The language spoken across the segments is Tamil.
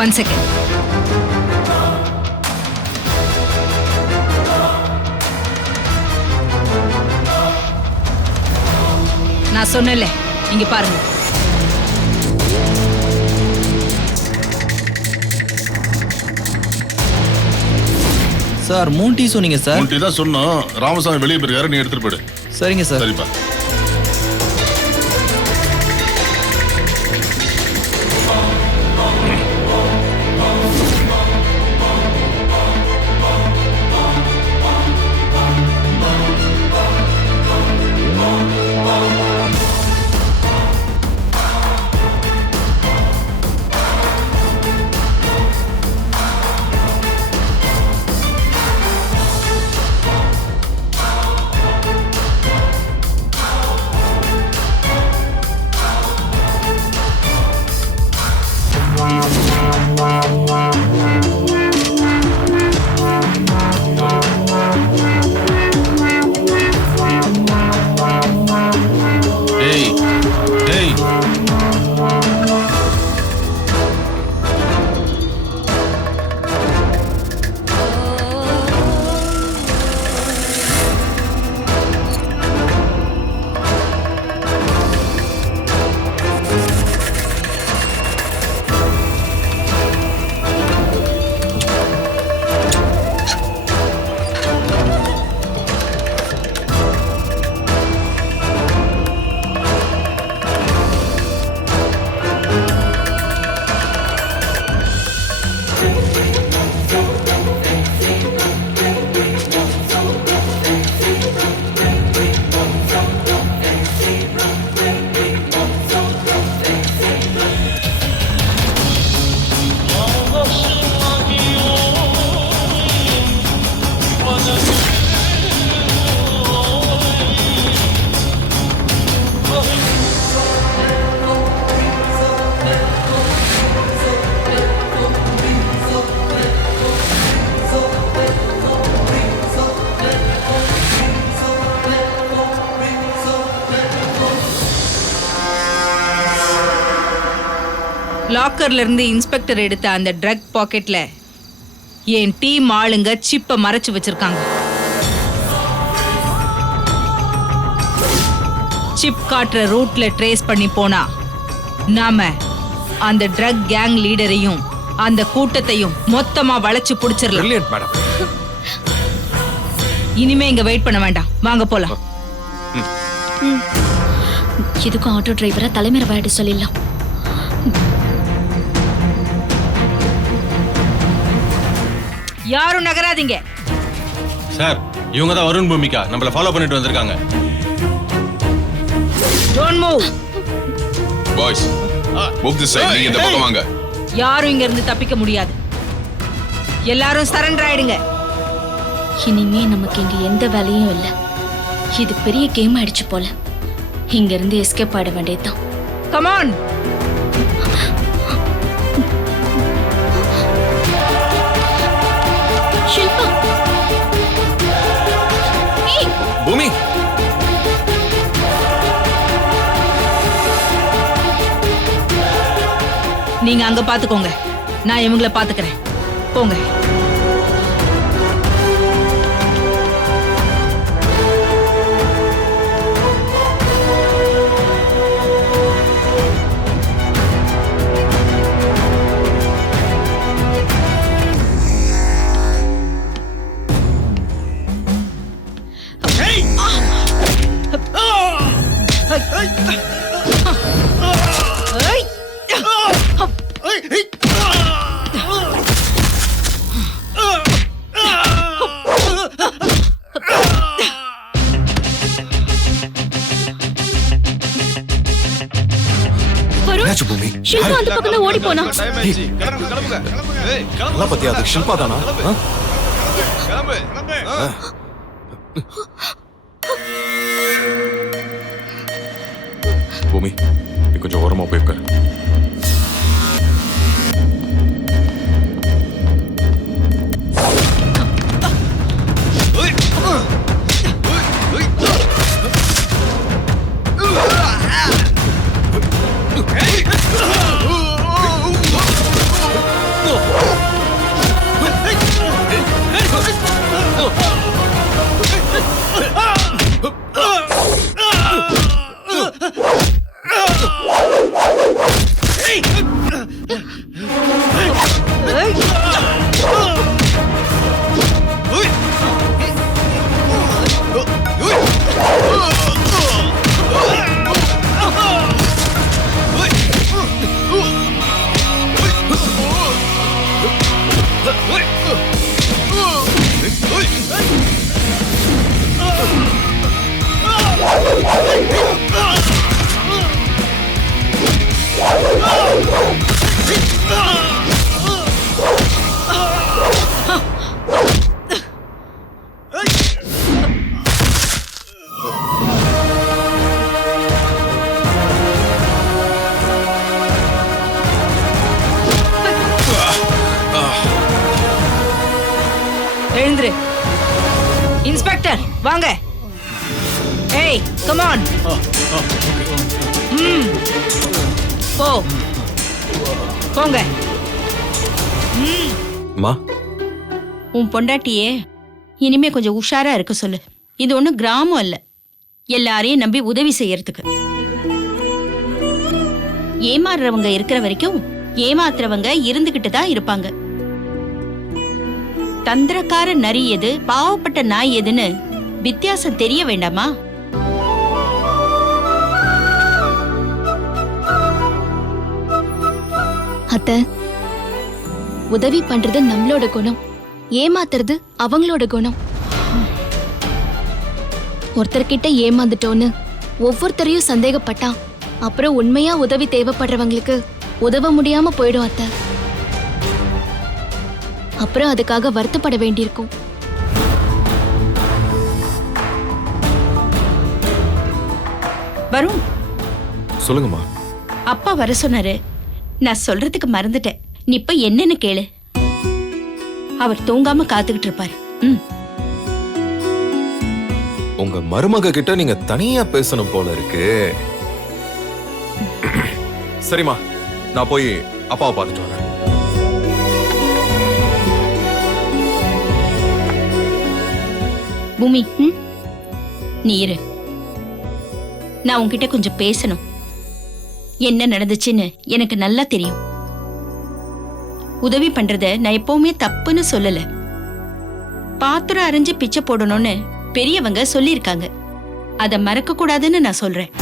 1 second. நான் சொன்னேன்ல, இங்க பாருங்க. சார் 3 டீ சொன்னீங்க சார். 3 டீ தான் சொன்னோம். ராமசாமி வெளியே போயிருக்காரு, நீ எடுத்துட்டு போயிடு. சரிங்க சார். சரிப்பா. லாக்கர்ல இருந்து இன்ஸ்பெக்டர் எடுத்த அந்த ட்ரக் பாக்கெட்ல என் டீம் ஆளுங்க சிப்பை மறைச்சு வச்சிருக்காங்க. சிப் காட்டுற ரூட்ல ட்ரேஸ் பண்ணி போனா நாம அந்த ட்ரக் கேங் லீடரையும் அந்த கூட்டத்தையும் மொத்தமா வளைச்சு புடிச்சிடலாம். மேடம், இனிமே இங்க வெயிட் பண்ண வேண்டாம், வாங்க போலாம். இதுக்கும் ஆட்டோ டிரைவரா தலைமறைவாயிட்டு சொல்லிடலாம். யாரும் நகராதீங்க சார். இவங்க தான் வருண் பூமிகா, நம்மள ஃபாலோ பண்ணிட்டு வந்திருக்காங்க. Don't move boys, move this side. நீங்க இந்த பக்கம் வாங்க. யாரும் இங்க இருந்து தப்பிக்க முடியாது. எல்லாரும் சரண்டர் ஆயிடுங்க. இனிமே நமக்கு இங்க எந்த வேலையும் இல்ல. இது பெரிய கேம் ஆயிடுச்சு போல. இங்க இருந்து எஸ்கேப் ஆட வேண்டியதுதான். Come on. ஷில்பா, பூமி, நீங்க அங்க பாத்துக்கோங்க, நான் இவங்கள பாத்துக்கிறேன். போங்க. ஷில்பா அந்த பக்கம் ஓடி போனா. பத்தியா அது ஷில்பா தானா? பூமி, நீ கொஞ்சம் ஓரமா போய் உட்காரு. வாங்க. ஏய் கம் ஆன். போ போங்க. அம்மா உன் பொண்டாட்டியே இனிமே கொஞ்சம் உஷாரா இருக்க சொல்லு. இது ஒண்ணும் கிராமம் இல்ல, எல்லாரையும் நம்பி உதவி செய்யறதுக்கு. ஏமாறுறவங்க இருக்கிற வரைக்கும் ஏமாத்துறவங்க இருந்துகிட்டு தான் இருப்பாங்க. தந்திரக்கார நரி எது, பாவப்பட்ட நாய் எதுன்னு வித்தியாசம் தெரிய வேண்டாமா? அத்தை, உதவி பண்றது நம்மளோட குணம், ஏமாத்துறது அவங்களோட குணம். ஒருத்தர்கிட்ட ஏமாந்துட்டோன்னு ஒவ்வொருத்தரையும் சந்தேகப்பட்டா அப்புறம் உண்மையா உதவி தேவைப்படுறவங்களுக்கு உதவ முடியாம போயிடும் அத்தை. அப்புறம் அதுக்காக வருத்தப்பட வேண்டியிருக்கும். வரும். சொல்லுங்கம்மா. அப்பா வர சொன்னாரு, நான் சொல்றதுக்கு மறந்துட்டேன். நீ இப்ப என்னன்னு கேளு. அவர் தூங்காம காத்துக்கிட்டு இருப்பாரு. உங்க மருமக கிட்ட நீங்க தனியா பேசணும் போல இருக்கு. சரிம்மா, நான் போய் அப்பாவை பார்த்துட்டு வரேன். பூமி, நீ இரு. நான் உன்கிட்ட கொஞ்சம் பேசணும். என்ன நடந்துச்சுன்னு எனக்கு நல்லா தெரியும். உதவி பண்றத நான் எப்பவுமே தப்புன்னு சொல்லல. பாத்திரம் அரைஞ்சு பிச்சை போடணும்னு பெரியவங்க சொல்லியிருக்காங்க. அத மறக்க கூடாதுன்னு நான் சொல்றேன்.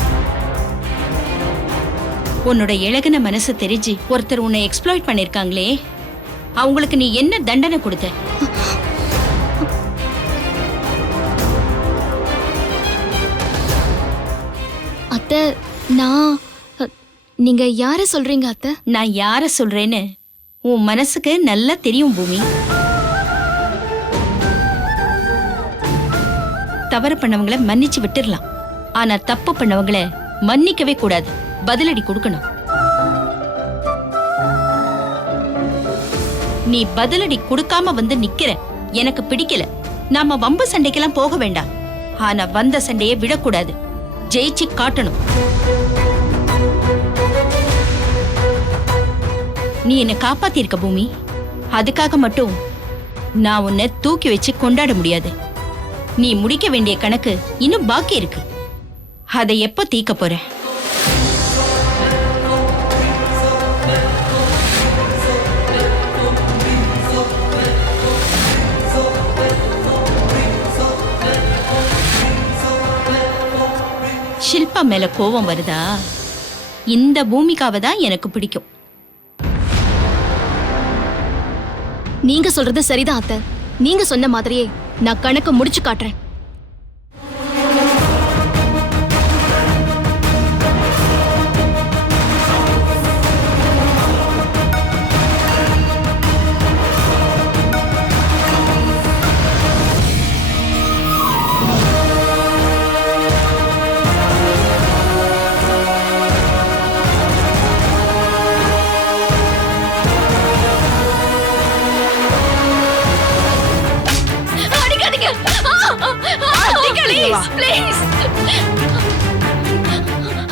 உன்னோட இழகுன மனசு தெரிஞ்சு ஒருத்தர் உன்னை எக்ஸ்ப்ளாய்ட் பண்ணிருக்காங்களே, அவங்களுக்கு நீ என்ன தண்டனை கொடுத்த? அத்தை, நீங்க யார சொல்றீங்க அத்தை? நான் யார சொல்றேன்னு உன் மனசுக்கு நல்லா தெரியும் பூமி. தவறு பண்ணவங்கள மன்னிச்சு விட்டுறலாம், ஆனா தப்பு பண்ணவங்கள மன்னிக்கவே கூடாது, பதிலடி கொடுக்கணும். நீ பதிலடி கொடுக்காம வந்து நிக்கிற, எனக்கு பிடிக்கல. நாம வம்பு சண்டைக்கெல்லாம் போக வேண்டாம், ஆனா வந்த சண்டையை விடக்கூடாது, ஜெயிச்சு காட்டணும். நீ என்னை காப்பாத்திருக்க பூமி, அதுக்காக மட்டும் நான் உன்னை தூக்கி வச்சு கொண்டாட முடியாது. நீ முடிக்க வேண்டிய கணக்கு இன்னும் பாக்கி இருக்கு. அதை எப்ப தீக்க போற? ஷில்பா மேல கோபம் வருதா? இந்த பூமிக்காவை தான் எனக்கு பிடிக்கும். நீங்க சொல்றது சரிதான் அத்தை. நீங்க சொன்ன மாதிரியே நான் கணக்கு முடிச்சு காட்டுறேன்.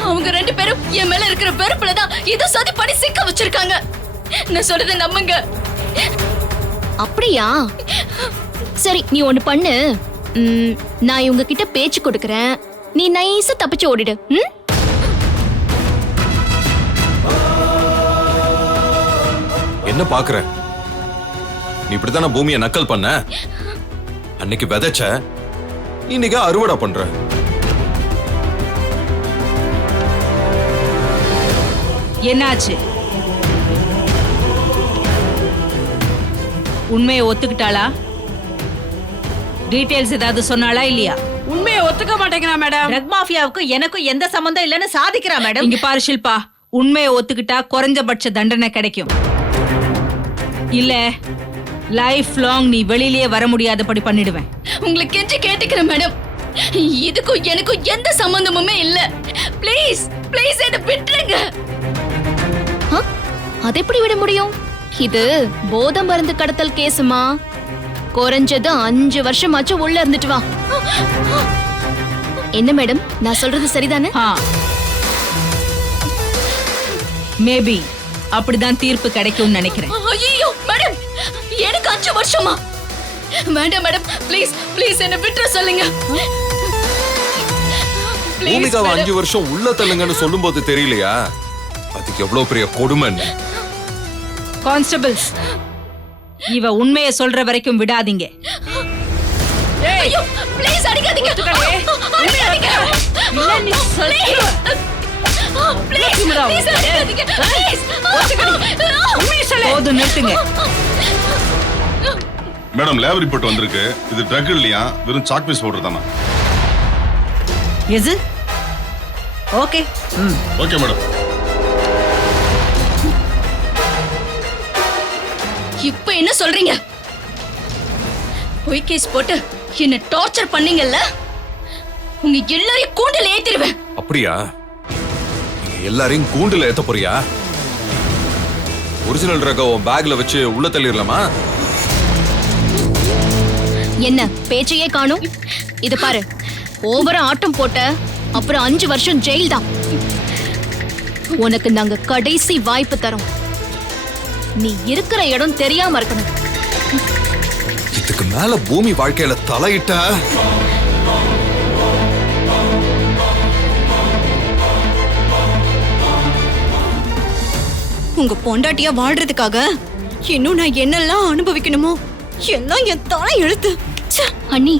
அவங்க ரெண்டு பேரும் என் மேல இருக்கிற வெறுப்புலதான் ஏதோ சதி பண்ணி சிக்க வச்சிருக்காங்க. நான் சொல்றதை நம்புங்க. அப்படியா? சரி, நீ ஒண்ணு பண்ணு. நான் இவங்க கிட்ட பேச்சு கொடுக்கறேன், நீ நைஸா தப்பிச்சு ஓடிடு. என்ன பாக்குற? நீ இப்படித்தான பூமியை நக்கல் பண்ண? அன்னைக்கு விதைச்ச, இன்னைக்கு அறுவடை பண்ற. என்னாச்சு? உண்மையை ஒத்துக்கிட்டாளா? டீடைல்ஸ் ஏதாவது சொன்னாளா இல்லையா? உண்மையை ஒத்துக்க மாட்டேங்கிறா மேடம். ட்ரக் மாஃபியாவுக்கு எனக்கும் எந்த சம்பந்தம் இல்லைன்னு சாதிக்கிறா மேடம். இங்க பாரு ஷில்பா, உண்மையை ஒத்துக்கிட்டா குறைஞ்சபட்ச தண்டனை கிடைக்கும். இல்ல லைஃப் லாங் நீ வெளியிலேயே வர முடியாதபடி பண்ணிடுவேன். உங்களுக்கு கெஞ்சி கேட்டுக்கிறேன் மேடம், இதுக்கும் எனக்கும் எந்த சம்பந்தமுமே இல்ல. ப்ளீஸ் ப்ளீஸ் என்ன விட்டுருங்க. அதை எப்படி விட முடியும்? இது போதை மருந்து கடத்தல் கேசுமா. குறைஞ்சது 5 வருஷமாச்சும் உள்ள இருந்துட்டு வா. என்ன மேடம், நான் சொல்றது சரிதானே? மேபி அப்படிதான் தீர்ப்பு கிடைக்கும்னு நினைக்கிறேன். ஐயோ மேடம், எனக்கு 5 வருஷமா? வேண்டாம் மேடம், ப்ளீஸ் ப்ளீஸ் என்ன விட்டுற சொல்லுங்க. பூமிகாவை 5 வருஷம் உள்ள தள்ளுங்கன்னு சொல்லும்போது தெரியலையா அதுக்கு எவ்வளவு பெரிய கொடுமைன்னு? கான்ஸ்டபிள்ஸ், இவ உண்மையை சொல்ற வரைக்கும் விடாதீங்க. ஐயோ ப்ளீஸ் அடிக்காதீங்க. அடிக்காதீங்க. இல்ல நீ சொல்ற. ப்ளீஸ் ப்ளீஸ் அடிக்காதீங்க. ப்ளீஸ் உண்மையை சொல்லு. போதும், நிறுத்துங்க. மேடம் லேப் ரிப்போர்ட் வந்திருக்கு. இது ட்ரக் இல்லையா, வெறும் சாக் பீஸ் பவுடர் தானா? எது? ஓகே. Okay madam. இப்போ என்ன சொல்றீங்க? பொய் கேஸ் போட்டு என்ன டார்ச்சர் பண்ணீங்கல்ல, உங்க எல்லாரையும் கூண்டில் ஏத்திடுவேன். அப்படியா? நீங்க எல்லாரையும் கூண்டுல ஏத்த போறியா? ஒரிஜினல் ட்ரக்க உன் பேக்ல வச்சு உள்ள தள்ளிடலாமா? என்ன பேச்சையே காணும்? இத பாரு, ஓவரா ஆட்டம் போட்ட அப்புறம் 5 வருஷம் ஜெயில் தான். உனக்கு நாங்க கடைசி வாய்ப்பு தரோம். நீ இருக்கிற இடம் தெரியாம இருக்கணும். இதுக்கு மேல பூமி வாழ்க்கையில தலையிட்ட உங்க பொண்டாட்டியா வாழ்றதுக்காக இன்னும் நான் என்னெல்லாம் அனுபவிக்கணுமோ எல்லாம் என் தலை எழுத்து. அண்ணி,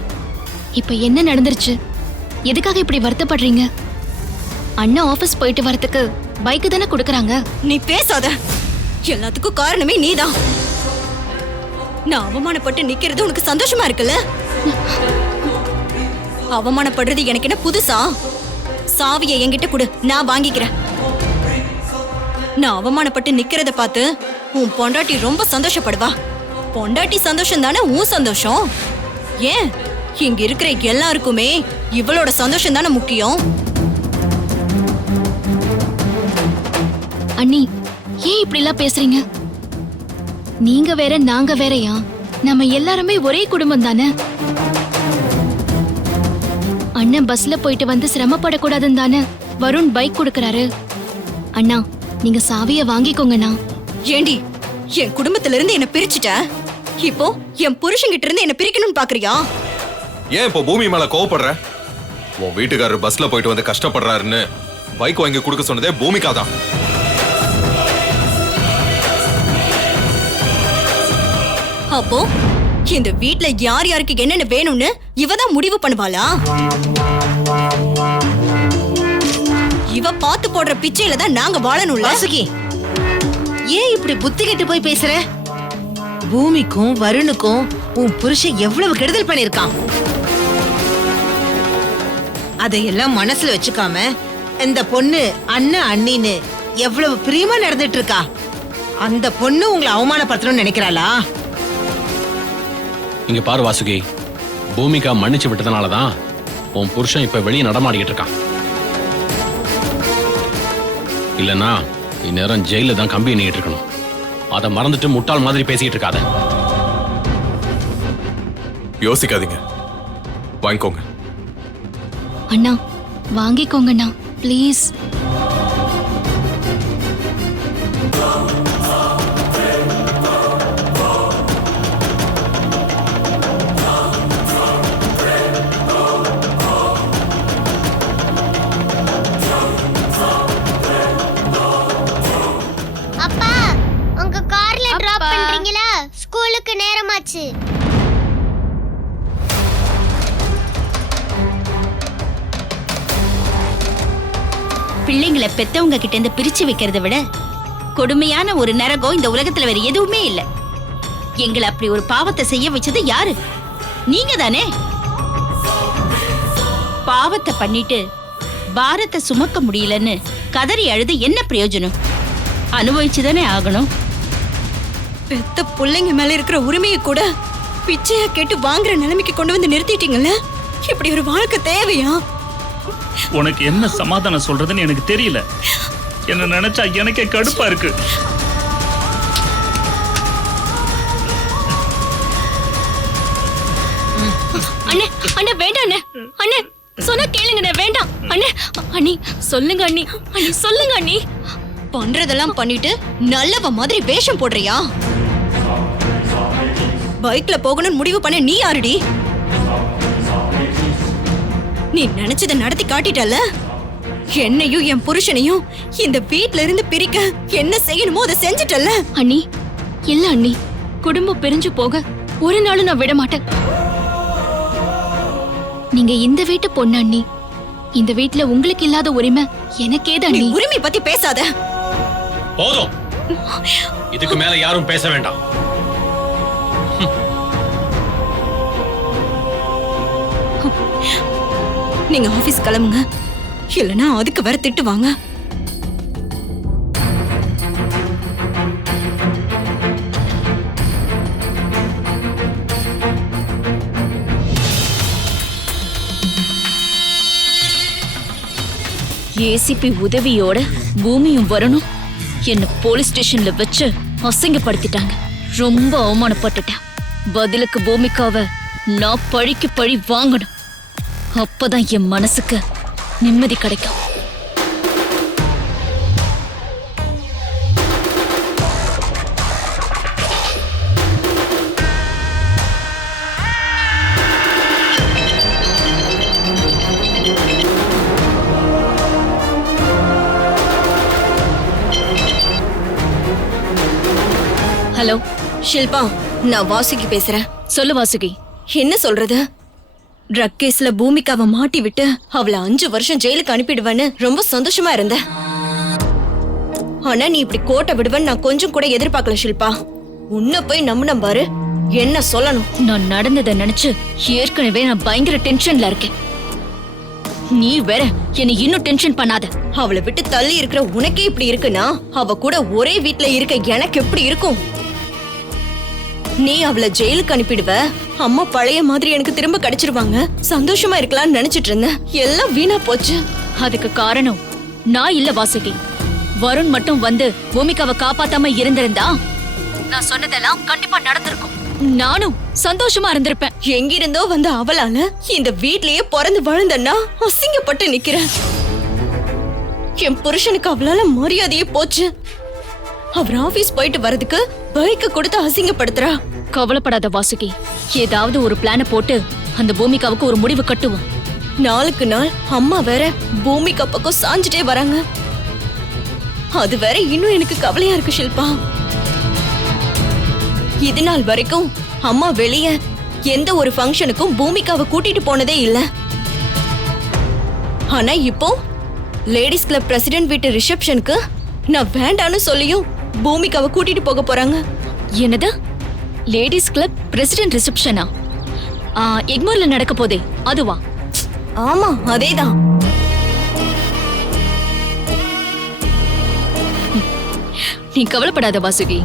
இப்ப என்ன நடந்துருச்சு? எதுக்காக இப்படி வருத்தப்படுறீங்க? அண்ணா ஆபீஸ் போயிட்டு வரதுக்கு பைக் தானே கொடுக்கறாங்க. நீ பேசாத. எல்லாத்துக்கும் காரணமே நீதான். நான் அவமானப்பட்டு நிக்கிறது உனக்கு சந்தோஷமா இருக்குல்ல? அவமானப்படுறது எனக்கு என்ன புதுசா? சாவியை என்கிட்ட கொடு, நான் வாங்கிக்கிறேன். நான் அவமானப்பட்டு நிக்கிறத பார்த்து உன் பொண்டாட்டி ரொம்ப சந்தோஷப்படுவா. பொண்டாட்டி சந்தோஷம் தானே உன் சந்தோஷம். ஏன் இங்க இருக்கிற எல்லாருக்குமே இவளோட சந்தோஷம் தானே முக்கியம். அண்ணி, ஏன் இப்படி எல்லாம் பேசுறீங்க? நீங்க வேற நாங்க வேறயா? நம்ம எல்லாருமே ஒரே குடும்பம் தானே. அண்ணன் பஸ்ல போயிட்டு வந்து சிரமப்படக்கூடாதுன்னு தானே வருண் பைக் கொடுக்கறாரு. அண்ணா, நீங்க சாவிய வாங்கிக்கோங்கண்ணா. ஏண்டி, என் குடும்பத்துல இருந்து என்ன பிரிச்சுட்ட, இப்போ என் புருஷன்கிட்ட இருந்து என்ன பிரிக்கணும்னு பாக்குறியா? ஏன் இப்போ பூமி மேல கோவப்படுற? உன் வீட்டுக்காரர் பஸ்ல போயிட்டு வந்து கஷ்டப்படுறாருன்னு பைக் வாங்கி கொடுக்க சொன்னதே பூமிகா தான். அப்போ இந்த வீட்ல யார் யாருக்கு என்னென்ன வேணும்னு இவதான் முடிவு பண்ணுவாளா? இவ பாத்து போடுற பிச்சையில தான் நாங்க வாழணும்ல. வாசுகி, ஏன் இப்படி புத்தி கெட்டு போய் பேசுற? பூமிக்கும் வருணுக்கும் உன் புருஷன் எவ்வளவு கெடுதல் பண்ணிருக்கான். அதையெல்லாம் மனசுல வச்சுக்காம இந்த பொண்ணு அண்ணன் அண்ணின்னு எவ்வளவு பிரியமா நடந்துட்டு இருக்கா. அந்த பொண்ணு உங்களை அவமானப்படுத்தணும்னு நினைக்கிறாளா? இங்க பாரு வாசுகி, பூமிகா மன்னிச்சு விட்டதுனாலதான் உன் புருஷன் இப்ப வெளியே நடமாடிக்கிட்டு இருக்கான். இல்லனா இந்நேரம் ஜெயில தான் கம்பி எண்ணிட்டு இருக்கணும். அதை மறந்துட்டு முட்டாள் மாதிரி பேசிட்டு இருக்காத. யோசிக்காதீங்க, வாங்கிக்கோங்க. அண்ணா, வாங்கிக்கோங்கண்ணா ப்ளீஸ். அப்பா, உங்க கார்ல டிராப் பண்றீங்களா? ஸ்கூலுக்கு நேரமாச்சு. பிள்ளைங்களை பெத்தவங்க கிட்ட இருந்து பிரிச்சு வைக்கிறத விட கொடுமையான ஒரு நரகம் இந்த உலகத்துல வேற எதுவுமே இல்ல. எங்களை அப்படி ஒரு பாவத்தை செய்ய வச்சது யாரு? நீங்க தானே. பாவத்தை பண்ணிட்டு பாரத்தை சுமக்க முடியலன்னு கதறி அழுது என்ன பிரயோஜனம்? அனுபவிச்சுதானே ஆகணும். பெத்த பிள்ளைங்க மேல இருக்கிற உரிமையை கூட பிச்சையா கேட்டு வாங்குற நிலைமைக்கு கொண்டு வந்து நிறுத்திட்டீங்கல்ல. இப்படி ஒரு வாழ்க்கை தேவையா? உனக்கு என்ன சமாதானம் சொல்றதுன்னு எனக்கு தெரியல. என்ன நினைச்சா எனக்கே கடுப்பா இருக்கு. அண்ணே, அண்ணே வேண்டாம். அண்ணே அண்ணே சொன்னா கேளுங்கண்ணே வேண்டாம் அண்ணே அண்ணி சொல்லுங்க அண்ணி அண்ணி சொல்லுங்க அண்ணி. பண்றதெல்லாம் பண்ணிட்டு நல்லவ மாதிரி வேஷம் போடுறியா? பைக்ல போகணும்னு முடிவு பண்ண நீ யாருடி? நீ நினைச்சதை நடத்தி காட்டிட்டல. என்னையும் என் புருஷனையும் இந்த வீட்ல இருந்து பிரிக்க என்ன செய்யணுமோ அதை செஞ்சுட்டல. அண்ணி இல்ல அண்ணி, குடும்பம் பிரிஞ்சு போக ஒரு நாளும் நான் விட மாட்டேன். நீங்க இந்த வீட்டு பொண்ணு அண்ணி. இந்த வீட்ல உங்களுக்கு இல்லாத உரிமை எனக்கேதான் நீ அண்ணி. உரிமை பத்தி பேசாத. போதும், இதுக்கு மேல யாரும் பேச வேண்டாம். நீங்க ஆபீஸ் கிளம்புங்க, இல்லனா அதுக்கு வேற திட்டுவாங்க. ஏசிபி உதவியோட பூமியும் வரணும். என்ன போலீஸ் ஸ்டேஷன்ல வச்சு அசிங்கப்படுத்திட்டாங்க. ரொம்ப அவமானப்பட்டுட்டேன். பதிலுக்கு பூமிக்காவ நான் பழிக்கு பழி வாங்கணும். அப்பதான் என் மனசுக்கு நிம்மதி கிடைக்கும். ஹலோ ஷில்பா, நான் வாசுகி பேசுறேன். சொல்லு வாசுகி. என்ன சொல்றது? ட்ரக் கேஸ்ல பூமிகாவை மாட்டி விட்டு அவளை 5 வருஷம் ஜெயிலுக்கு அனுப்பிடுவேன்னு ரொம்ப சந்தோஷமா இருந்த. ஆனா நீ இப்படி கோட்டை விடுவேன்னு நான் கொஞ்சம் கூட எதிர்பார்க்கல ஷில்பா. உன்னை போய் நம்பின பாரு, என்ன சொல்லணும்? நான் நடந்ததை நினைச்சு ஏற்கனவே நான் பயங்கர டென்ஷன்ல இருக்கேன். நீ வேற என்னை இன்னும் டென்ஷன் பண்ணாத. அவளை விட்டு தள்ளி இருக்கிற உனக்கே இப்படி இருக்குன்னா அவ கூட ஒரே வீட்ல இருக்க எனக்கு எப்படி இருக்கும்? நீ அவளை ஜெயிலுக்கு அனுப்பிடுவ, அம்மா பழைய மாதிரி எனக்கு திரும்ப கிடைச்சிருவாங்க, சந்தோஷமா இருக்கலாம்னு நினைச்சிட்டு இருந்தேன். எல்லாம் வீணா போச்சு. அதுக்கு காரணம் நான் இல்ல வாசுகி. வருண் மட்டும் வந்து பூமிகாவை காப்பாத்தாம இருந்திருந்தா நான் சொன்னதெல்லாம் கண்டிப்பா நடந்திருக்கும். நானும் சந்தோஷமா இருந்திருப்பேன். எங்கிருந்தோ வந்த அவளால இந்த வீட்லயே பிறந்து வளர்ந்தன்னா அசிங்கப்பட்டு நிக்கிறேன். என் புருஷனுக்கு அவளால மரியாதையே போச்சு. அவர் ஆபீஸ் போயிட்டு வரதுக்கு பைக்க கொடுத்து அசிங்கப்படுத்துறா. கவலைப்படாத வாசுகி, ஏதாவது ஒரு பிளான போட்டு அந்த பூமிகாவுக்கு ஒரு முடிவு கட்டுவோம். நாளுக்கு நாள் அம்மா வேற பூமிகா பக்கம் சாஞ்சிட்டே வராங்க. அது வேற இன்னும் எனக்கு கவலையா இருக்கு ஷில்பா. இது நாள் வரைக்கும் அம்மா வெளிய எந்த ஒரு ஃபங்க்ஷனுக்கும் பூமிகாவை கூட்டிட்டு போனதே இல்ல. ஆனா இப்போ லேடிஸ் கிளப் பிரசிடென்ட் வீட்டு ரிசப்ஷனுக்கு நான் வேண்டான்னு சொல்லியும் பூமிகாவை கூட்டிட்டு போக போறாங்க. என்னது? லேடிஸ் கிளப் பிரசிடென்ட் ரிசப்ஷனா? எக்மோர்ல நடக்க போதே அதுவா? ஆமா, அதேதான். நீ கவலைப்படாத வாசுகி,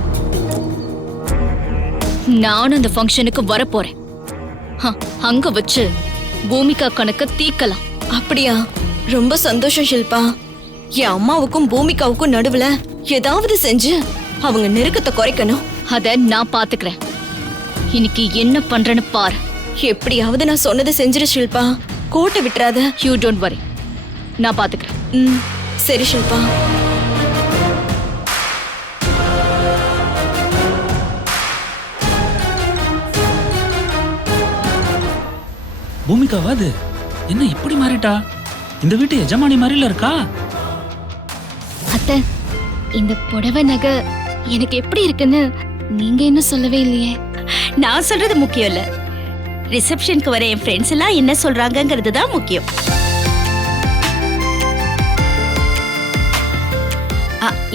நானும் அந்த ஃபங்க்ஷனுக்கு வரப்போறேன். அங்க வச்சு பூமிகா கணக்க தீக்கலாம். அப்படியா? ரொம்ப சந்தோஷம் ஷில்பா. என் அம்மாவுக்கும் பூமிகாவுக்கும் நடுவுல ஏதாவது செஞ்சு அவங்க நெருக்கத்தை குறைக்கணும். அத நான் பாத்துக்கிறேன். இன்னைக்கு என்ன பண்றேன்னு பாரு. எப்படியாவது நான் சொன்னதை செஞ்சிரு ஷில்பா. கோட்டை விட்டுறாத. யூ டோன்ட் வரி, நான் பாத்துக்கிறேன். சரி ஷில்பா. பூமிகாவா அது? என்ன இப்படி மாறிட்டா? இந்த வீட்டு எஜமானி மாதிரில இருக்கா? அத்தை, இந்த புடவை நகை எனக்கு எப்படி இருக்குன்னு நீங்க என்ன சொல்லவே இல்லையே. நான் சொல்றது முக்கியம் இல்ல, ரிசப்ஷனுக்கு வர என் ஃப்ரெண்ட்ஸ் எல்லாம் என்ன சொல்றாங்கங்கிறது தான் முக்கியம்.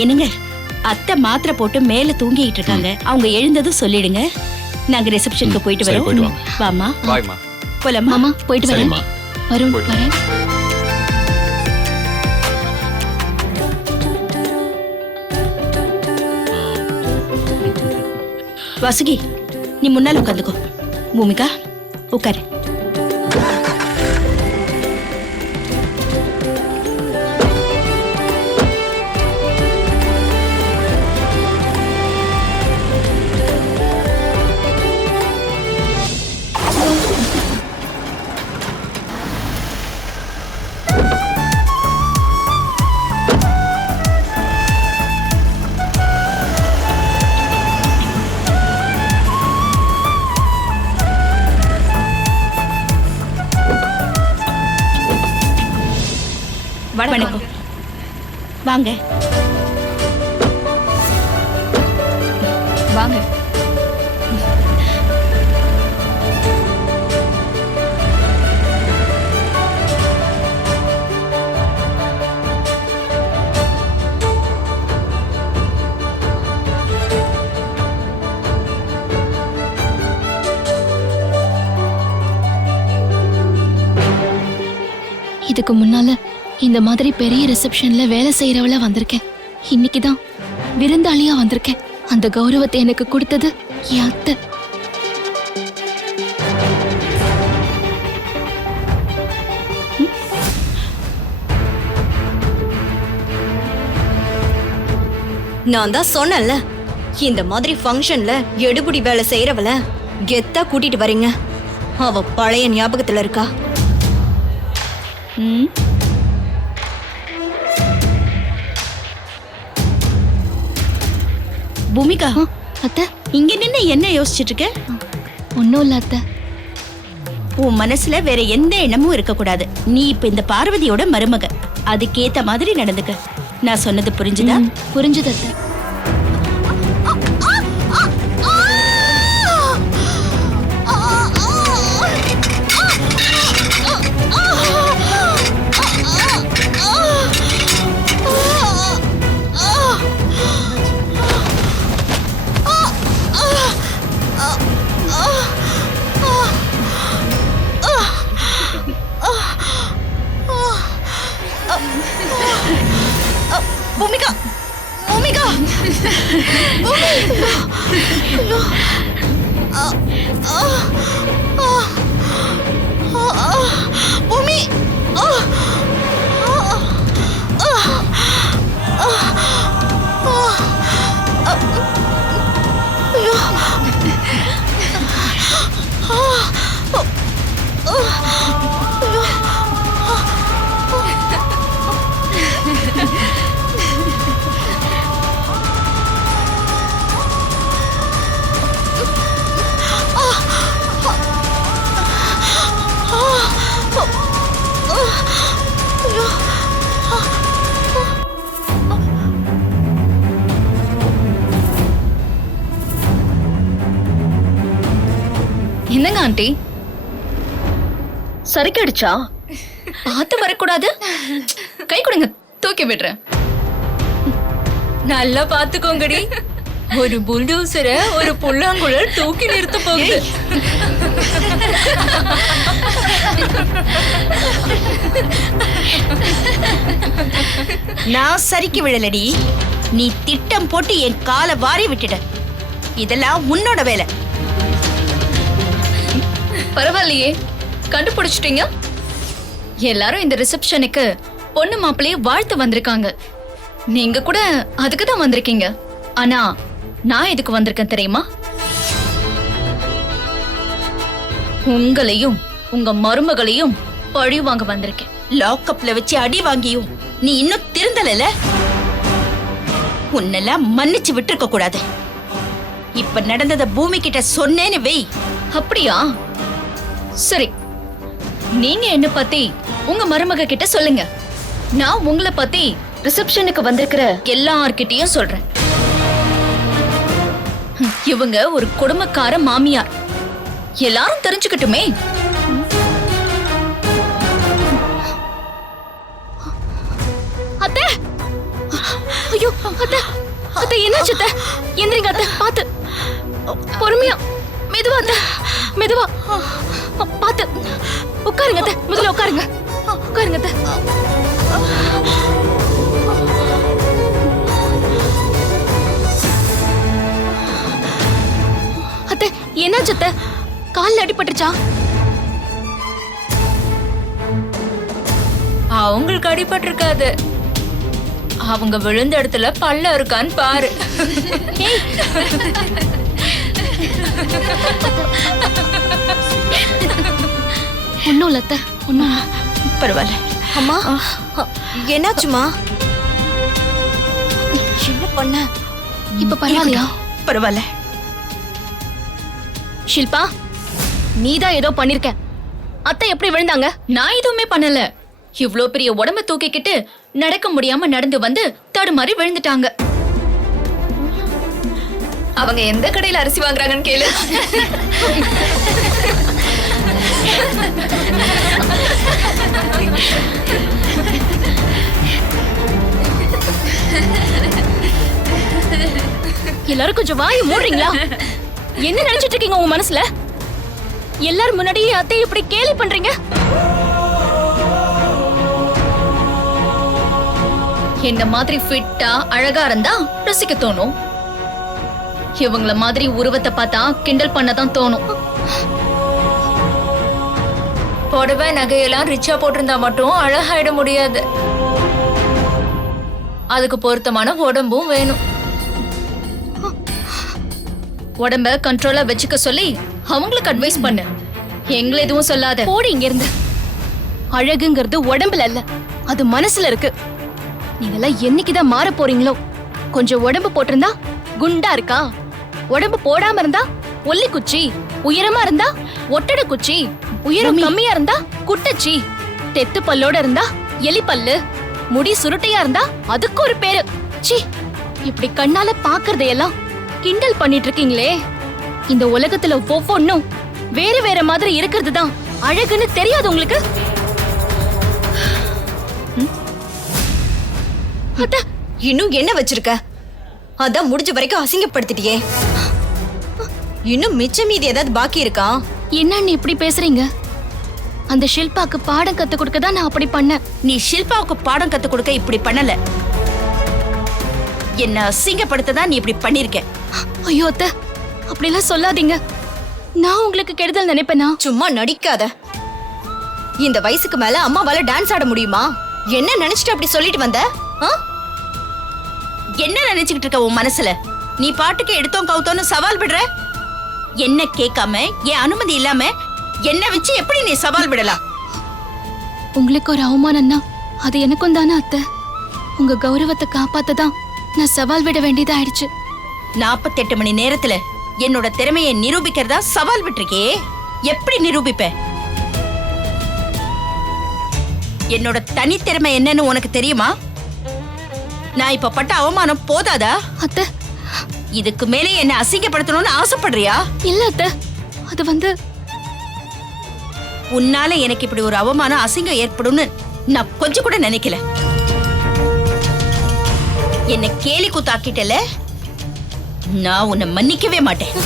என்னங்க, அத்தை மாத்திரை போட்டு மேல தூங்கிட்டு இருக்காங்க. அவங்க எழுந்ததும் சொல்லிடுங்க. நாங்க ரிசப்ஷனுக்கு போயிட்டு வரோம். வாமா. பாய்மா. போலாமா? மாமா போயிட்டு வரேன். வருண் வரேன். வாசுகி, நீ முன்னால உட்காந்துக்கோ. பூமிகா உட்காரு. வணக்கம். வாங்க வாங்க. இதுக்கு முன்னால இந்த மாதிரி பெரிய ரிசப்ஷன்ல வேலை செய்யறவளா வந்திருக்கேன். இன்னைக்குதான் விருந்தாளியா வந்திருக்கேன். அந்த கௌரவத்தை எனக்கு கொடுத்தது என் அத்தை. நான் தான் சொன்னேன்ல, இந்த மாதிரி ஃபங்க்ஷன்ல எடுபுடி வேலை செய்யறவள கெத்தா கூட்டிட்டு வரீங்க. அவ பழைய ஞாபகத்துல இருக்கா? பூமிகா, அத்தை இங்க நின்னு என்ன யோசிச்சுட்டு இருக்க? ஒன்னும் இல்ல அத்தை. உன் மனசுல வேற எந்த எண்ணமும் இருக்க கூடாது. நீ இப்ப இந்த பார்வதியோட மருமக, அதுக்கேத்த மாதிரி நடந்துக்க. நான் சொன்னது புரிஞ்சுதா? புரிஞ்சுது அத்தை. பூமிகா, பூமிகா, பூமி, என்னங்க ஆண்டி, சரிக்கடிச்சா? பார்த்து வரக்கூடாது. கை கொடுங்க, தூக்கி விடுறேன். நல்லா பாத்துக்கோங்கடி. ஒரு புல்டோசர ஒரு புல்லாங்குழல் தூக்கி நிறுத்த போகுது. நான் சரிக்கு விழலடி. நீ திட்டம் போட்டு என் காலை வாரி விட்டுட. இதெல்லாம் உன்னோட வேலை. பரவாயில்லையே, கண்டுபிடிச்சிட்டீங்க. எல்லாரும் இந்த ரிசப்ஷனுக்கு பொண்ணு மாப்பிள்ளைய வாழ்த்து வந்திருக்காங்க. நீங்க கூட அதுக்கு தான் வந்திருக்கீங்க. ஆனா நான் எதுக்கு வந்திருக்கேன் தெரியுமா? உங்களையும் உங்க மருமகளையும் பழி வாங்க வந்திருக்கேன். லாக்அப்ல வச்சு அடி வாங்கியும் நீ இன்னும் திருந்தல. உன்னெல்லாம் மன்னிச்சு விட்டுருக்க கூடாது. இப்ப நடந்தத பூமி கிட்ட சொன்னேன்னு வெய். அப்படியா? சரி, நீங்க என்ன பத்தி உங்க மருமக கிட்ட சொல்லுங்க. நான் உங்களை பத்தி ரிசப்ஷனுக்கு வந்திருக்கிற எல்லார்கிட்டயும் சொல்றேன். இவங்க ஒரு குடும்பக்கார மாமியார். எல்லாரும் தெரிஞ்சுக்கட்டுமே. அத்தை, ஐயோ அத்தை, அத்தை என்னாச்சு அத்தை? எந்திரிங்க அத்தை, பாத்து பொறுமையா, மெதுவா அத்தை, மெதுவா பாத்து. உட்காருங்க அத்தை, முதல்ல உட்காருங்க. உட்காருங்க அத்தை. அத்தை என்னாச்சு அத்தை? கால்ல அடிபட்டுருச்சா? அவங்களுக்கு அடிபட்டிருக்காது. அவங்க விழுந்த இடத்துல பல்ல இருக்கான்னு பாரு. ஒன்னும் இல்ல அத்தை, ஒன்னும் இல்ல. பரவாயில்ல. அம்மா, என்னாச்சுமா? என்ன பண்ண? இப்ப பரவாயில்லையா? பரவாயில்ல. ஷில்பா, நீதான் ஏதோ பண்ணிருக்க. அத்தை எப்படி விழுந்தாங்க? நான் எதுவுமே பண்ணல. இவ்ளோ பெரிய உடம்ப தூக்கிக்கிட்டு நடக்க முடியாம நடந்து வந்து தடுமாறி விழுந்துட்டாங்க. அவங்க எந்த கடையில அரிசி வாங்குறாங்கன்னு கேளு. எல்லாரும் கொஞ்சம் வாயை மூடுறீங்களா? என்ன நினைச்சிட்டு இருக்கீங்க உங்க மனசுல? எல்லாரும் முன்னாடியே அத்தை இப்படி கேலி பண்றீங்க. இந்த மாதிரி ஃபிட்டா அழகா இருந்தா ரசிக்க தோணும். இவங்கள மாதிரி உருவத்தை பார்த்தா கிண்டல் பண்ணதான் தோணும். புடவை நகையெல்லாம் ரிச்சா போட்டிருந்தா மட்டும் அழகாயிட முடியாது. அதுக்கு பொருத்தமான உடம்பும் வேணும். உடம்ப கண்ட்ரோலா வச்சுக்க சொல்லி அவங்களுக்கு அட்வைஸ் பண்ணு. எங்களை எதுவும் சொல்லாத. போடி இங்க இருந்து. அழகுங்கிறது உடம்புல இல்ல, அது மனசுல இருக்கு. நீங்கெல்லாம் என்னைக்குதான் மாற போறீங்களோ? கொஞ்சம் உடம்பு போட்டிருந்தா குண்டா இருக்கா, உடம்பு போடாம இருந்தா ஒல்லி குச்சி, உயரமா இருந்தா ஒட்டட குச்சி, உயரம் கம்மியா இருந்தா குட்டச்சி, தெத்து பல்லோட இருந்தா எலி பல்லு, முடி சுருட்டையா இருந்தா அதுக்கு ஒரு பேரு. சி, இப்படி கண்ணால பாக்குறதையெல்லாம் கிண்டல் பண்ணிட்டு இருக்கீங்களே. இந்த உலகத்துல ஒவ்வொன்னும் வேற வேற மாதிரி இருக்கிறது தான் அழகுன்னு தெரியாது உங்களுக்கு? இன்னும் என்ன வச்சிருக்க? அதான் முடிஞ்ச வரைக்கும் அசிங்கப்படுத்திட்டியே. இன்னும் மிச்சம் மீதி ஏதாவது பாக்கி இருக்கா? என்னன்னு இப்படி பேசுறீங்க? அந்த ஷில்பாக்கு பாடம் கத்து கொடுக்க தான் நான் அப்படி பண்ணேன். நீ ஷில்பாவுக்கு பாடம் கத்து கொடுக்க இப்படி பண்ணல, என்ன அசிங்கப்படுத்ததான் நீ இப்படி பண்ணிருக்க. ஐயோ அத்தை, அப்படிலாம் சொல்லாதீங்க. நான் உங்களுக்கு கெடுதல் நினைப்பேனா? சும்மா நடிக்காத. இந்த வயசுக்கு மேல அம்மாவால டான்ஸ் ஆட முடியுமா? என்ன நினைச்சிட்டு அப்படி சொல்லிட்டு வந்த? என்ன நினைச்சுக்கிட்டு இருக்க உன் மனசுல? நீ பாட்டுக்கு எடுத்தோம் கவுத்தோன்னு சவால் விடுற. என்ன கேட்காம என் அனுமதி இல்லாம என்ன வச்சு எப்படி நீ சவால் விடலாம்? உங்களுக்கு ஒரு அவமானம்னா அது எனக்கும் தானே அத்தை. உங்க கௌரவத்தை காப்பாத்ததான் நான் சவால் விட வேண்டியதா ஆயிடுச்சு. 48 மணி நேரத்துல என்னோட திறமையை நிரூபிக்கிறதா சவால் விட்டுருக்கே. எப்படி நிரூபிப்ப? என்னோட தனித்திறமை என்னன்னு உனக்கு தெரியுமா? நான் இப்ப பட்ட அவமானம் போதாதா? அத்தை, இதுக்கு மேலே என்ன அசிங்கப்படுத்தணும்னு ஆசைப்படுறியா? இல்ல அத்தை, அது உன்னால எனக்கு இப்படி ஒரு அவமானம் அசிங்கம் ஏற்படும்னு நான் கொஞ்சம் கூட நினைக்கல. என்ன கேலி கூத்தாக்கிட்டல, நான் உன்னை மன்னிக்கவே மாட்டேன்.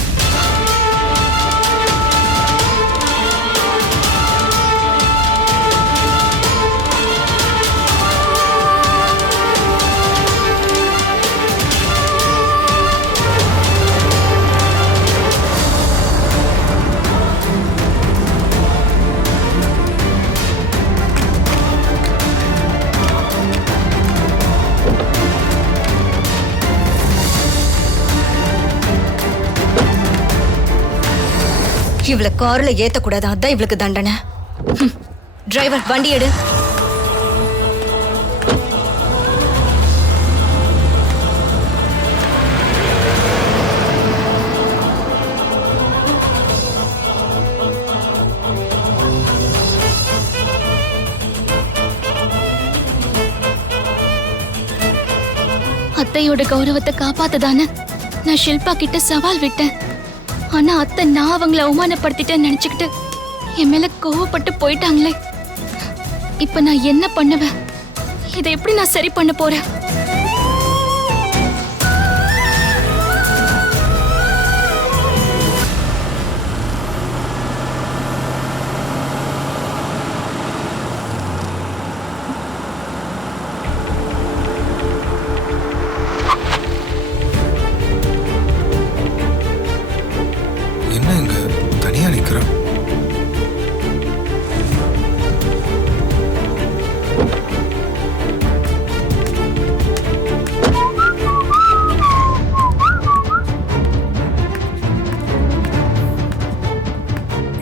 இவள கார்ல ஏத்த கூடாது, அதான் இவளுக்கு தண்டனை. டிரைவர் வண்டி எடு. அத்தையோட கௌரவத்தை காப்பாத்ததானே நான் ஷில்பா கிட்ட சவால் விட்டேன். ஆனா அத்தை நான் அவங்கள அவமானப்படுத்திட்டேன்னு நினைச்சுக்கிட்டு என் மேல கோவப்பட்டு போயிட்டாங்களே. இப்ப நான் என்ன பண்ணுவேன்? இதை எப்படி நான் சரி பண்ண போறேன்?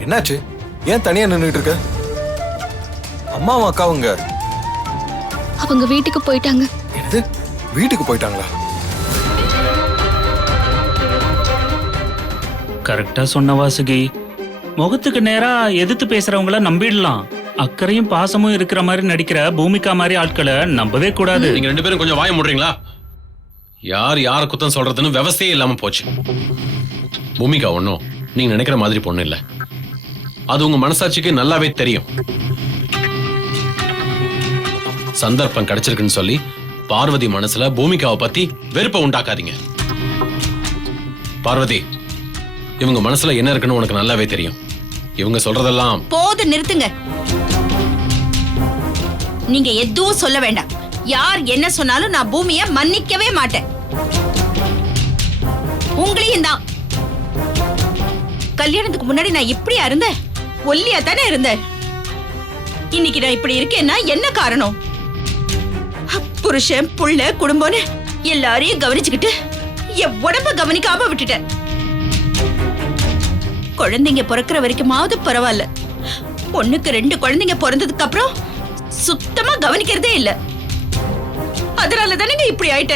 என்னாச்சு? ஏன் தனியா நின்னுட்டு இருக்க? அம்மாவும் அக்காவுங்க அவங்க வீட்டுக்கு போயிட்டாங்க. என்னது? வீட்டுக்கு போயிட்டாங்களா? கரெக்டா சொன்ன வாசுகி. முகத்துக்கு நேரா எதிர்த்து பேசுறவங்கள நம்பிடலாம், அக்கறையும் பாசமும் இருக்கிற மாதிரி நடிக்கிற பூமிகா மாதிரி ஆட்களை நம்பவே கூடாது. நீங்க 2 பேரும் கொஞ்சம் வாய மூடுறீங்களா? யார் யார குத்தம் சொல்றதுன்னு விவசாயே இல்லாம போச்சு. பூமிகா ஒண்ணும் நீங்க நினைக்கிற மாதிரி பொண்ணு இல்ல. அது உங்க மனசாட்சிக்கு நல்லாவே தெரியும். சந்தர்ப்பம் கிடைச்சிருக்குன்னு சொல்லி பார்வதி மனசுல பூமிகாவை பத்தி வெறுப்பை உண்டாக்காதீங்க. பார்வதி, இவங்க மனசுல என்ன இருக்குன்னு உனக்கு நல்லாவே தெரியும். இவங்க சொல்றதெல்லாம் போது, நிறுத்துங்க. நீங்க எதுவும் சொல்ல வேண்டாம். யார் என்ன சொன்னாலும் நான் பூமியை மன்னிக்கவே மாட்டேன். உங்களையும் தான். கல்யாணத்துக்கு முன்னாடி நான் இப்படியா இருந்தேன்? ஒல்லியா தானே இருந்தேன். இன்னைக்கு நான் இப்படி இருக்கேன்னா என்ன காரணம்? புருஷன், புள்ள, குடும்பம்னு எல்லாரையும் கவனிச்சுக்கிட்டு என் உடம்ப கவனிக்காம விட்டுட்டேன். குழந்தைங்க பிறக்கிற வரைக்குமாவது பரவாயில்ல. பொண்ணுக்கு 2 குழந்தைங்க பிறந்ததுக்கு அப்புறம் சுத்தமா கவனிக்கிறதே இல்ல. அதனால தானே இப்படி ஆயிட்ட.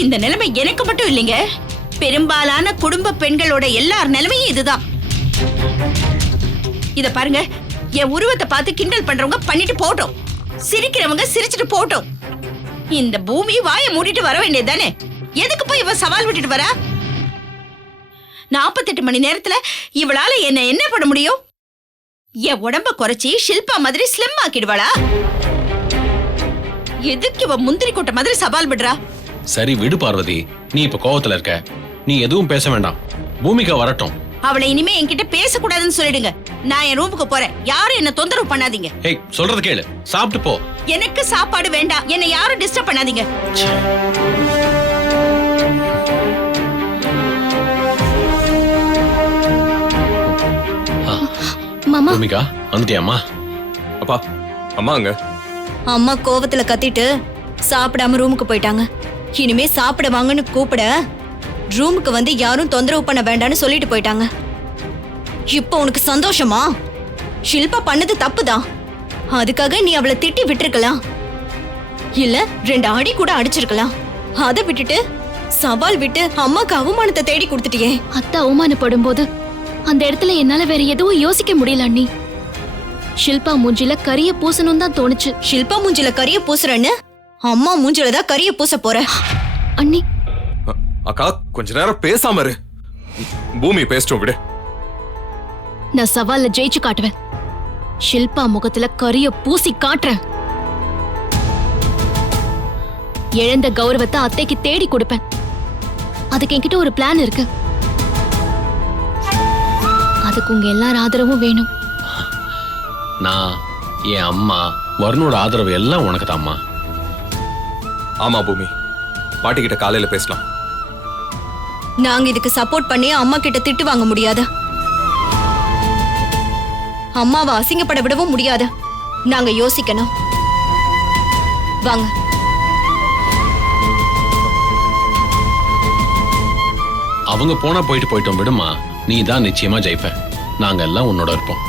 இந்த நிலைமை எனக்கு மட்டும் இல்லைங்க, பெரும்பாலான குடும்ப பெண்களோட எல்லார் நிலைமையும் இதுதான். இத பாருங்க, என் உருவத்தை பார்த்து கிண்டல் பண்றவங்க பண்ணிட்டு போட்டோம், சிரிக்கிறவங்க சிரிச்சிட்டு போட்டோம். இந்த பூமி வாயை மூடிட்டு வர வேண்டியது தானே. எதுக்கு போய் இவ சவால் விட்டுட்டு வரா? 48 மணி நேரத்துல இவளால என்ன பண்ண முடியும்? என் உடம்ப குறைச்சி ஷில்பா மாதிரி ஸ்லிம் ஆக்கிடுவாளா? எதுக்கு இவ முந்திரி கொட்டை மாதிரி சவால் விடுறா? சரி விடு பார்வதி, நீ இப்ப கோவத்துல இருக்க. நீ எதுவும் பேச வேண்டாம். பூமிகா வரட்டும். அவளை இனிமே என்கிட்ட பேசக்கூடாதுன்னு சொல்லிடுங்க. நான் என் ரூமுக்கு போறேன். யாரும் என்ன தொந்தரவு பண்ணாதீங்க. ஏய், சொல்றது கேளு, சாப்பிட்டு போ. எனக்கு சாப்பாடு வேண்டாம். என்னை யாரும் டிஸ்டர்ப் பண்ணாதீங்க. மாமா, பூமிகா வந்துட்டியாம்மா? அப்பா, அம்மா அங்க. அம்மா கோவத்துல கத்திட்டு சாப்பிடாம ரூமுக்கு போயிட்டாங்க. இனிமே சாப்பிட வாங்கன்னு கூப்பிட ரூமுக்கு வந்து யாரும் தொந்தரவு பண்ண வேண்டாம்னு சொல்லிட்டு போயிட்டாங்க. இப்போ உனக்கு சந்தோஷமா? ஷில்பா பண்ணது தப்புதான். அதுக்காக நீ அவளை திட்டி விட்டுருக்கலாம், இல்ல 2 அடி கூட அடிச்சிருக்கலாம். அதை விட்டுட்டு சவால் விட்டு அம்மாக்கு அவமானத்தை தேடி கொடுத்துட்டியே. அத்தை அவமானப்படும் போது அந்த இடத்துல என்னால வேற எதுவும் யோசிக்க முடியல அண்ணி. ஷில்பா மூஞ்சில கரிய பூசணும் தான் தோணுச்சு. ஷில்பா மூஞ்சில கரிய பூசுறன்னு அம்மா மூஞ்சில தான் கரிய பூச போற. அண்ணி, அக்கா கொஞ்ச நேரம் பேசாம இரு. பூமி பேசிட்டோம், விடு. நான் சவால்ல ஜெயிச்சு காட்டுவேன். ஷில்பா முகத்துல கரிய பூசி காட்டுறேன். இழந்த கௌரவத்தை அத்தைக்கு தேடி கொடுப்பேன். அதுக்கு என்கிட்ட ஒரு பிளான் இருக்கு. அதுக்கு உங்க எல்லார் ஆதரவும் வேணும். நான், என் அம்மா, வருணோட ஆதரவு எல்லாம் உனக்கு தான்மா. ஆமா பூமி, பாட்டி கிட்ட காலையில பேசலாம். நாங்க இதுக்கு சப்போர்ட் பண்ணி அம்மா கிட்ட திட்டு வாங்க முடியாது. அம்மாவை அசிங்கப்பட விடவும் முடியாது. நாங்க யோசிக்கணும். வாங்க. அவங்க போனா போயிட்டோம் விடுமா. நீ தான் நிச்சயமா ஜெயிப்ப. நாங்க எல்லாம் உன்னோட இருப்போம்.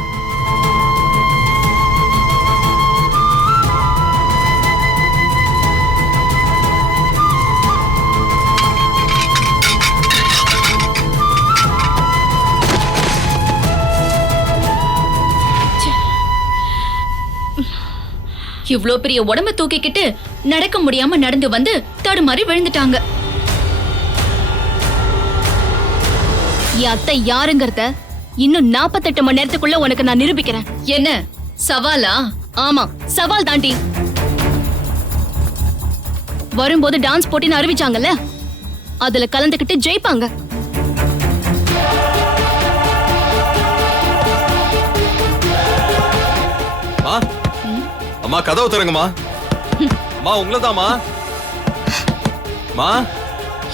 இவ்ளோ பெரிய உடம்ப தூக்கிக்கிட்டு நடக்க முடியாம நடந்து வந்து தடுமாறி விழுந்துட்டாங்க. என் அத்தை யாருங்கறத இன்னும் 48 மணி நேரத்துக்குள்ள உனக்கு நான் நிரூபிக்கிறேன். என்ன சவாலா? ஆமா, சவால் தாண்டி. வரும்போது டான்ஸ் போட்டின்னு அறிவிச்சாங்கல்ல, அதுல கலந்துக்கிட்டு ஜெயிப்பாங்க. அம்மா கதவு தரங்கம்மா. அம்மா உங்களதாம்மா. மா,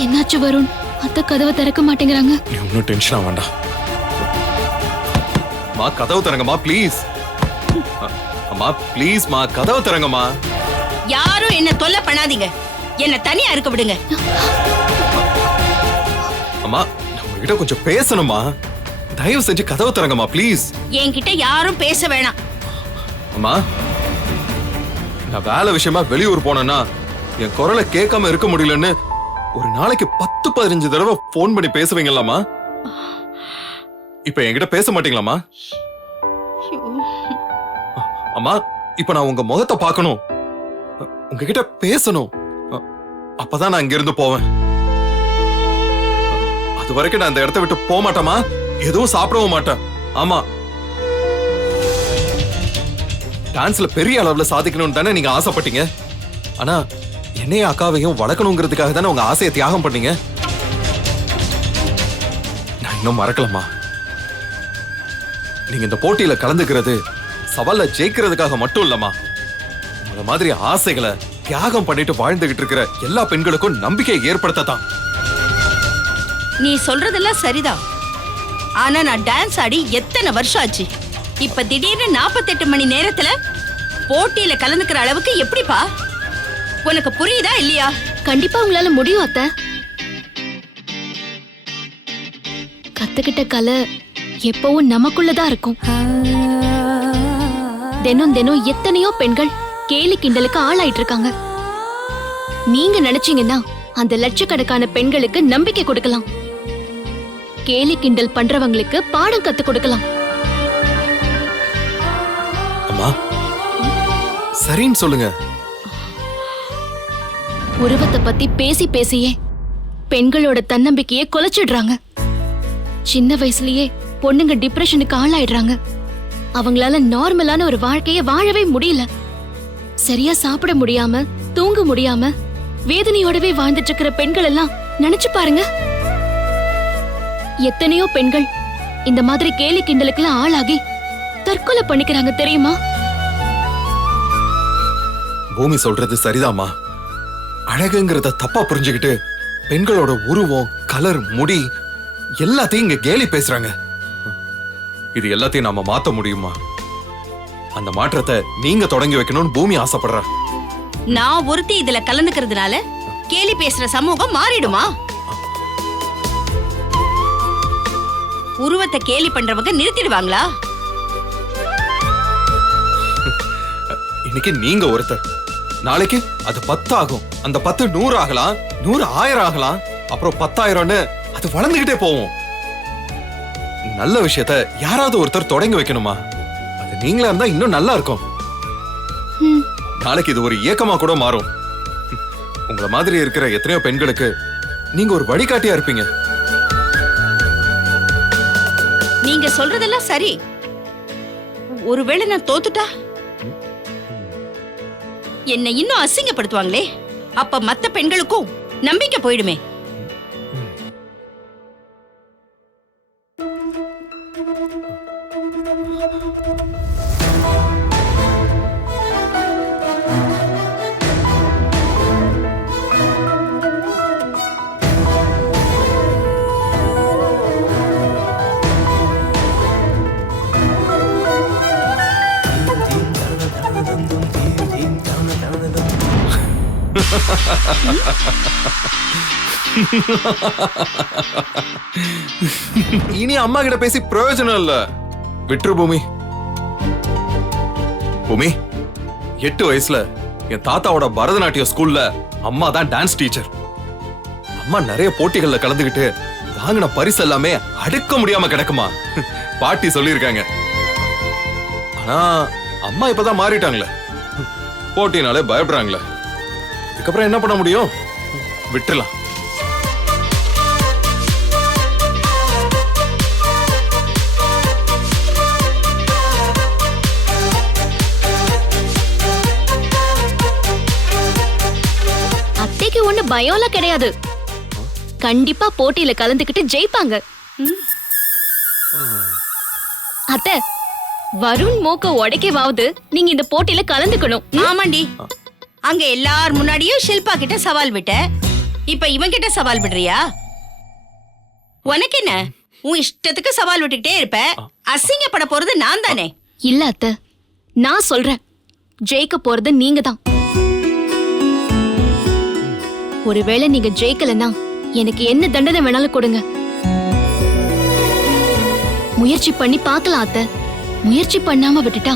என்னாச்சு வருண்? அத்தை கதவை திறக்க மாட்டேங்கிறாங்க. நீ ஒன்னும் டென்ஷன் ஆக வேண்டாம். மா கதவு தரங்கம்மா ப்ளீஸ். அம்மா ப்ளீஸ் மா, கதவு தரங்கம்மா. யாரும் என்ன தொல்லை பண்ணாதீங்க. என்ன தனியா இருக்க விடுங்க. அம்மா, நம்ம கிட்ட கொஞ்சம் பேசணுமா. தயவு செஞ்சு கதவு தரங்கம்மா ப்ளீஸ். என்கிட்ட யாரும் பேச வேணாம். அம்மா, நான் வேலை விஷயமா வெளியூர் போனேன்னா என் குரலை கேட்காம இருக்க முடியலன்னு ஒரு நாளைக்கு 10-15 தடவை போன் பண்ணி பேசுவீங்களாமா? இப்ப என்கிட்ட பேச மாட்டீங்களாமா? அம்மா இப்ப நான் உங்க முகத்தை பார்க்கணும், உங்ககிட்ட பேசணும். அப்பதான் நான் இங்க இருந்து போவேன். அது வரைக்கும் நான் இந்த இடத்த விட்டு போக மாட்டேமா, எதுவும் சாப்பிடவும் மாட்டேன். ஆமா, டான்ஸ்ல பெரிய அளவுல சாதிக்கணும்னு தானே நீங்க ஆசைப்பட்டீங்க. ஆனா என்னையும் அக்காவையும் வளர்க்கணுங்கிறதுக்காக தானே உங்க ஆசையை தியாகம் பண்ணீங்க. நான் இன்னும் மறக்கலம்மா. நீங்க இந்த போட்டியில கலந்துக்கிறது சவால்ல ஜெயிக்கிறதுக்காக மட்டும் இல்லம்மா, உங்கள மாதிரி ஆசைகளை தியாகம் பண்ணிட்டு வாழ்ந்துகிட்டு இருக்கிற எல்லா பெண்களுக்கும் நம்பிக்கையை ஏற்படுத்தத்தான். நீ சொல்றதெல்லாம் சரிதான். ஆனா நான் டான்ஸ் ஆடி எத்தனை வருஷம் ஆச்சு. இப்ப திடீர்னு 48 மணி நேரத்துல போட்டியில கலந்துக்கிற அளவுக்கு எப்படிப்பா? உனக்கு புரியுதா இல்லையா? கண்டிப்பா உங்களால முடியும் அத்தை. கத்துக்கிட்ட கலை எப்பவும் நமக்குள்ளதான் இருக்கும். தினம் தினம் எத்தனையோ பெண்கள் கேலி கிண்டலுக்கு ஆளாயிட்டு இருக்காங்க. நீங்க நினைச்சீங்கன்னா அந்த லட்சக்கணக்கான பெண்களுக்கு நம்பிக்கை கொடுக்கலாம். கேலி கிண்டல் பண்றவங்களுக்கு பாடம் கத்து கொடுக்கலாம். அம்மா சரின்னு சொல்லுங்க. உருவத்தை பத்தி பேசி பேசியே பெண்களோட தன்னம்பிக்கையை குலைச்சிடுறாங்க. சின்ன வயசுலயே பொண்ணுங்க டிப்ரெஷனுக்கு ஆளாயிடுறாங்க. அவங்களால நார்மலான ஒரு வாழ்க்கைய வாழவே முடியல. சரியா சாப்பிட முடியாம, தூங்க முடியாம, வேதனையோடவே வாழ்ந்துட்டு இருக்கிற பெண்கள் எல்லாம் நினைச்சு பாருங்க. எத்தனையோ பெண்கள் இந்த மாதிரி கேலி கிண்டலுக்குலாம் ஆளாகி தற்கொலை பண்ணிக்கிறாங்க தெரியுமா? பூமி சொல்றது சரிதாம்மா. அழகுங்கிறத தப்பா புரிஞ்சுக்கிட்டு பெண்களோட உருவம், கலர், முடி எல்லாத்தையும் இங்க கேலி பேசுறாங்க. இது எல்லாத்தையும் நாம மாத்த முடியுமா? அந்த மாற்றத்தை நீங்க தொடங்கி வைக்கணும்னு பூமி ஆசைப்படுற. நான் ஒருத்தி இதுல கலந்துக்கிறதுனால கேலி பேசுற சமூகம் மாறிடுமா? உருவத்தை கேலி பண்றவங்க நிறுத்திடுவாங்களா? இன்னைக்கு நீங்க ஒருத்தர், நாளைக்கு அது 10 ஆகும். அந்த 10 100 ஆகலாம், 100 1000 ஆகலாம், அப்புறம் 10,000ன்னு அது வளர்ந்துகிட்டே போகும். நல்ல விஷயத்த யாராவது ஒருத்தர் தொடங்கி வைக்கணுமா? அது நீங்களா இருந்தா இன்னும் நல்லா இருக்கும். நாளைக்கு இது ஒரு இயக்கமா கூட மாறும். உங்கள மாதிரி இருக்கிற எத்தனையோ பெண்களுக்கு நீங்க ஒரு வழிகாட்டியா இருப்பீங்க. நீங்க சொல்றதெல்லாம் சரி. ஒருவேளை நான் தோத்துட்டா என்னை இன்னும் அசிங்கப்படுத்துவாங்களே. அப்ப மத்த பெண்களுக்கும் நம்பிக்கை போயிடுமே. இனி அம்மா கிட்ட பேசி பிரயோஜனம் இல்ல. விட்டுரு பூமி. பூமி 8 வயசுல என் தாத்தாவோட பரதநாட்டிய ஸ்கூல்ல அம்மா தான் டான்ஸ் டீச்சர். அம்மா நிறைய போட்டிகள்ல கலந்துகிட்டு வாங்கின பரிசு எல்லாமே அடுக்க முடியாம கிடக்குமா. பாட்டி சொல்லியிருக்காங்க. ஆனா அம்மா இப்பதான் மாறிட்டாங்களே. போட்டினாலே பயப்படுறாங்களே. இதுக்கப்புறம் என்ன பண்ண முடியும்? விட்டுறலாம். அத்தைக்கு ஒண்ணு பயம்லாம் கிடையாது. கண்டிப்பா போட்டியில கலந்துக்கிட்டு ஜெயிப்பாங்க. அத்தை, வருண் மூக்க உடைக்கவாவது நீங்க இந்த போட்டியில கலந்துக்கணும். ஆமாண்டி, அங்க எல்லார் முன்னாடியும் ஷில்பா கிட்ட சவால் விட்ட. இப்ப இவன் கிட்ட சவால் விடுறியா? உனக்கு என்ன? உன் இஷ்டத்துக்கு சவால் விட்டுக்கிட்டே இருப்ப. அசிங்கப்பட போறது நான் தானே. இல்ல அத்தை, நான் சொல்றேன், ஜெயிக்க போறது நீங்க தான். ஒருவேளை நீங்க ஜெயிக்கலன்னா எனக்கு என்ன தண்டனை வேணாலும் கொடுங்க. முயற்சி பண்ணி பார்க்கலாம் அத்தை. முயற்சி பண்ணாம விட்டுட்டா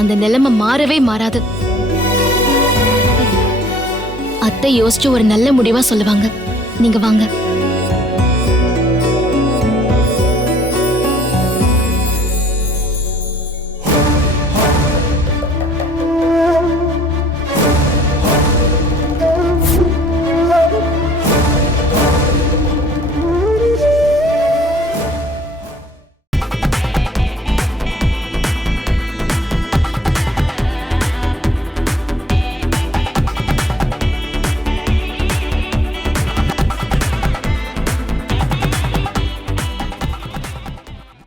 அந்த நிலைமை மாறவே மாறாது. அத்தை யோசிச்சு ஒரு நல்ல முடிவா சொல்லுவாங்க. நீங்க வாங்க.